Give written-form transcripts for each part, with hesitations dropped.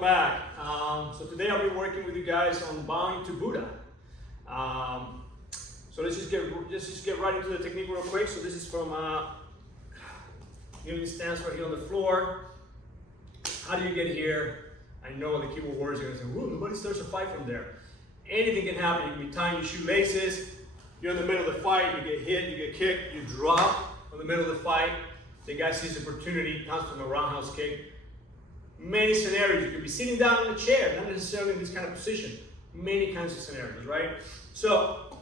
welcome back. So today I'll be working with you guys on bowing to Buddha. So let's just get right into the technique real quick. So this is from giving stance right here on the floor. How do you get here? I know the keyboard warriors are going to say, "Whoa, nobody starts a fight from there." Anything can happen. You can be tying your shoelaces. You're in the middle of the fight. You get hit. You get kicked. You drop in the middle of the fight. The guy sees the opportunity, comes from a roundhouse kick. Many scenarios. You could be sitting down in a chair, not necessarily in this kind of position. Many kinds of scenarios, right? So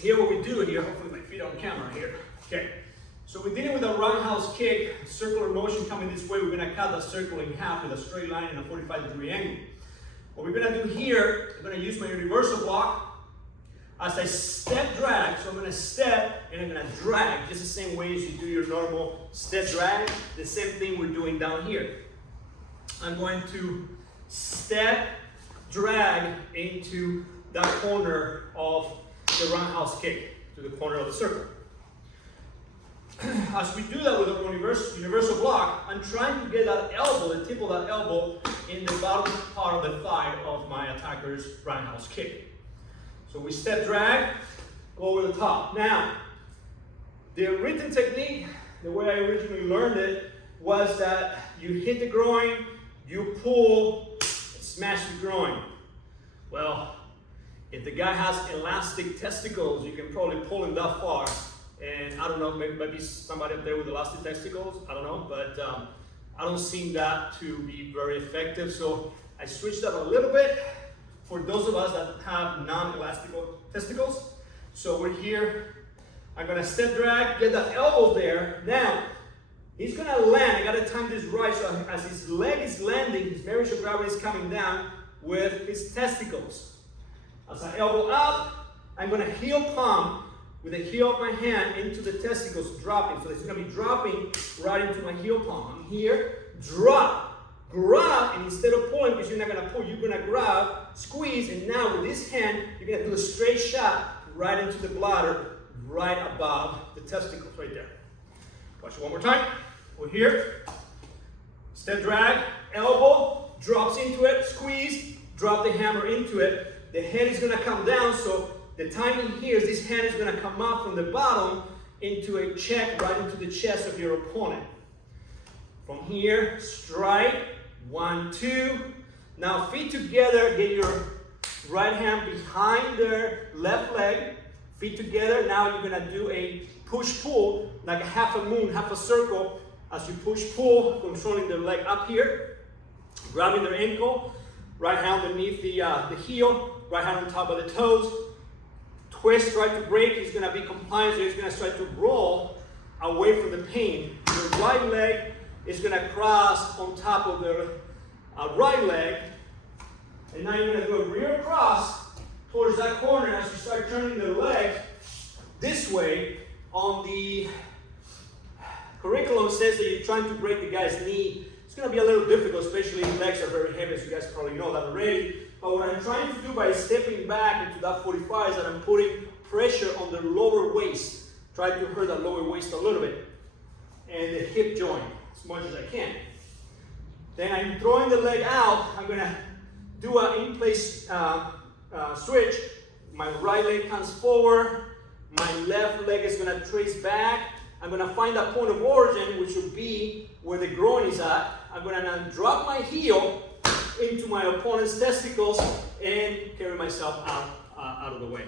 here, what we do here, hopefully my feet are on camera here. Okay. So we're dealing with a roundhouse kick, circular motion coming this way. We're going to cut that circle in half with a straight line and a 45-degree angle. What we're going to do here, I'm going to use my universal block as I step drag. So I'm going to step and I'm going to drag just the same way as you do your normal step drag. The same thing we're doing down here. I'm going to step drag into that corner of the roundhouse kick, to the corner of the circle. As we do that with our universal block, I'm trying to get that elbow, the tip of that elbow, in the bottom part of the thigh of my attacker's roundhouse kick. So we step drag, go over the top. Now, the written technique, the way I originally learned it, was that you hit the groin, you pull, smash the groin. Well, if the guy has elastic testicles, you can probably pull him that far. And I don't know, maybe somebody up there with elastic testicles, I don't know, but I don't seem that to be very effective. So I switched up a little bit for those of us that have non-elastic testicles. So we're here, I'm gonna step drag, get that elbow there. Now, he's gonna land, I gotta time this right, so as his leg is landing, his marriage of gravity is coming down with his testicles. As I elbow up, I'm gonna heel palm with the heel of my hand into the testicles, dropping. So it's gonna be dropping right into my heel palm. I'm here, drop, grab, and instead of pulling, because you're not gonna pull, you're gonna grab, squeeze, and now with this hand, you're gonna do a straight shot right into the bladder, right above the testicles, right there. Watch it one more time. We're here, step drag, elbow, drops into it, squeeze, drop the hammer into it. The head is gonna come down, so the timing here is this hand is going to come up from the bottom into a check right into the chest of your opponent. From here, strike, 1, 2. Now feet together, get your right hand behind their left leg, feet together. Now you're going to do a push-pull, like a half a moon, half a circle. As you push-pull, controlling their leg up here, grabbing their ankle, right hand underneath the heel, right hand on top of the toes. Twist, try to break, he's going to be compliant, so he's going to try to roll away from the pain. Your right leg is going to cross on top of the right leg, and now you're going to go rear cross towards that corner as you start turning the leg this way. On the curriculum says that you're trying to break the guy's knee. It's going to be a little difficult, especially if legs are very heavy, as you guys probably know that already. But what I'm trying to do by stepping back into that 45 is that I'm putting pressure on the lower waist. Try to hurt that lower waist a little bit. And the hip joint as much as I can. Then I'm throwing the leg out. I'm going to do an in-place switch. My right leg comes forward. My left leg is going to trace back. I'm going to find that point of origin, which would be where the groin is at. I'm going to now drop my heel into my opponent's testicles and carry myself out of the way.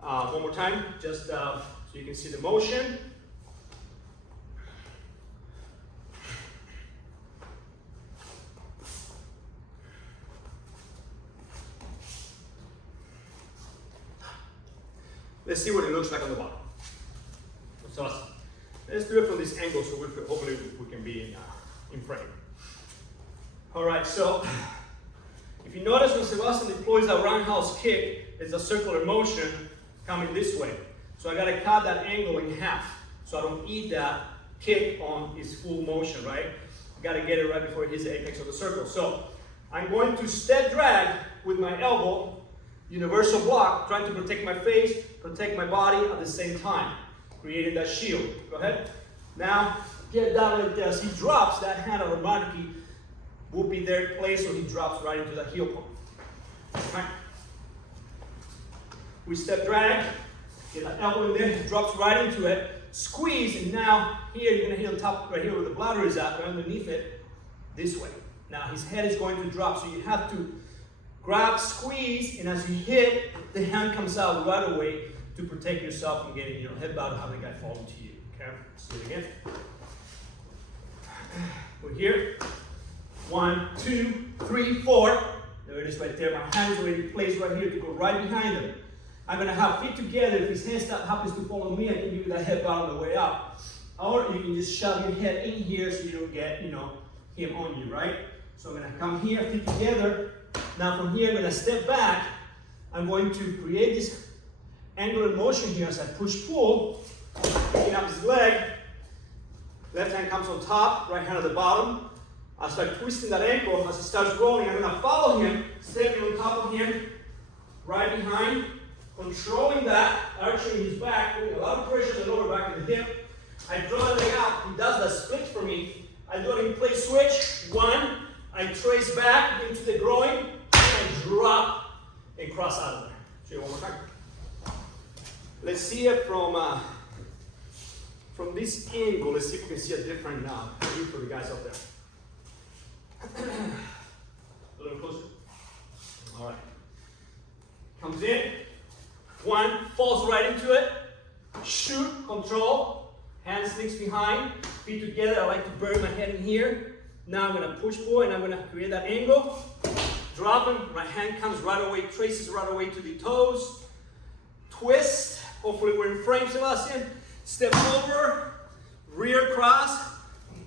One more time, just so you can see the motion. Let's see what it looks like on the bottom. That's awesome. Let's do it from this angle so hopefully we can be in frame. All right, so if you notice when Sebastian deploys a roundhouse kick, it's a circular motion coming this way. So I gotta cut that angle in half so I don't eat that kick on its full motion, right? I gotta get it right before it hits the apex of the circle. So I'm going to step drag with my elbow, universal block, trying to protect my face, protect my body at the same time, creating that shield. Go ahead. Now, get down like this. He drops that hand automatically will be there placed so he drops right into that heel point. Right. We step drag, get that elbow in there, he drops right into it, squeeze, and now here you're gonna hit on top, right here where the bladder is at, right underneath it, this way. Now his head is going to drop, so you have to grab, squeeze, and as you hit, the hand comes out right away to protect yourself from getting, head bow to have the guy fall into you. Okay, let's do it again. We're here. 1, 2, 3, 4. There it is right there. My hand is already placed right here to go right behind him. I'm gonna have feet together. If his hand happens to fall on me, I can give you that head bow on the way up. Or you can just shove your head in here so you don't get, him on you, right? So I'm gonna come here, feet together. Now from here, I'm gonna step back. I'm going to create this angular motion here as I push-pull, picking up his leg. Left hand comes on top, right hand at the bottom. I start twisting that ankle as he starts rolling. I'm gonna follow him, stepping on top of him, right behind, controlling that, arching his back, putting a lot of pressure on the lower back and the hip. I draw the leg out, he does that split for me. I do it in place switch, 1, I trace back into the groin, and I drop and cross out of there. Show you one more time. Let's see it from this angle. Let's see if we can see a different view for the guys up there. A little closer. All right. Comes in. 1, falls right into it. Shoot, control. Hand sneaks behind. Feet together. I like to bury my head in here. Now I'm going to push forward and I'm going to create that angle. Drop him. My hand comes right away, traces right away to the toes. Twist. Hopefully we're in frame, Sebastian. Step over, rear cross,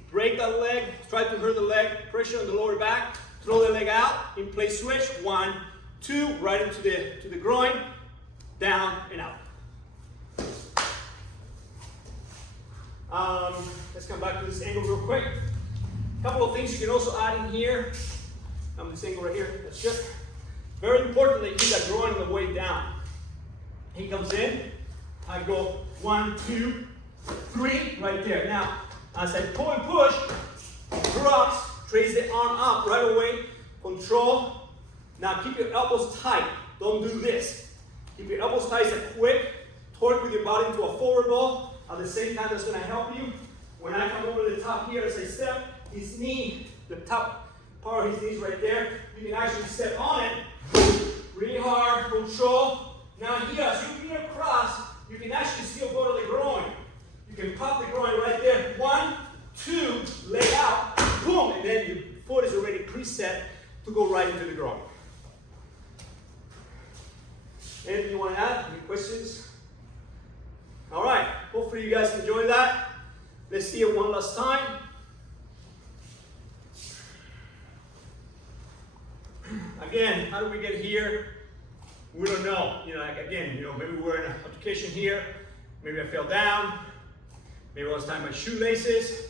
break that leg, try to hurt the leg, pressure on the lower back, throw the leg out, in place switch, 1, 2, right into the groin, down and out. Let's come back to this angle real quick. A couple of things you can also add in here. This angle right here, that's just very important that you keep that groin on the way down. He comes in, I go 1, 2, 3, right there. Now, as I pull and push, drops, trace the arm up right away, control. Now keep your elbows tight, don't do this. Keep your elbows tight, it's a quick torque with your body into a forward ball. At the same time, that's gonna help you. When I come over the top here as I step, his knee, the top part of his knees right there, you can actually step on it, really hard, control. Now here, as you get across, you can actually still go to the groin. You can pop the groin right there. 1, 2, lay out, boom, and then your foot is already preset to go right into the groin. Anything you want to add? Any questions? All right, hopefully you guys enjoyed that. Let's see it one last time. Again, how did we get here? We don't know. Maybe we're in an altercation here. Maybe I fell down. Maybe I was tying my shoelaces.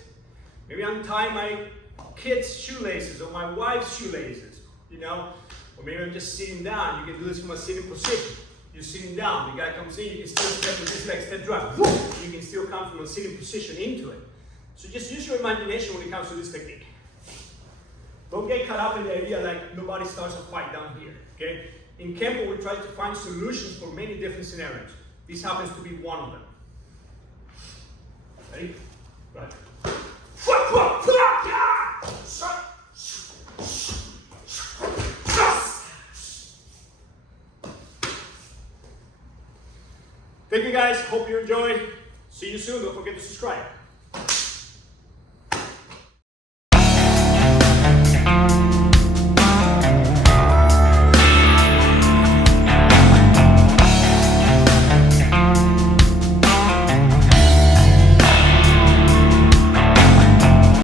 Maybe I'm tying my kid's shoelaces or my wife's shoelaces, Or maybe I'm just sitting down. You can do this from a sitting position. You're sitting down. The guy comes in. You can still step with this leg, step drive. You can still come from a sitting position into it. So just use your imagination when it comes to this technique. Don't get caught up in the idea like nobody starts a fight down here, okay? In Kenpo, we try to find solutions for many different scenarios. This happens to be one of them. Ready? Right. Thank you guys. Hope you enjoyed. See you soon. Don't forget to subscribe.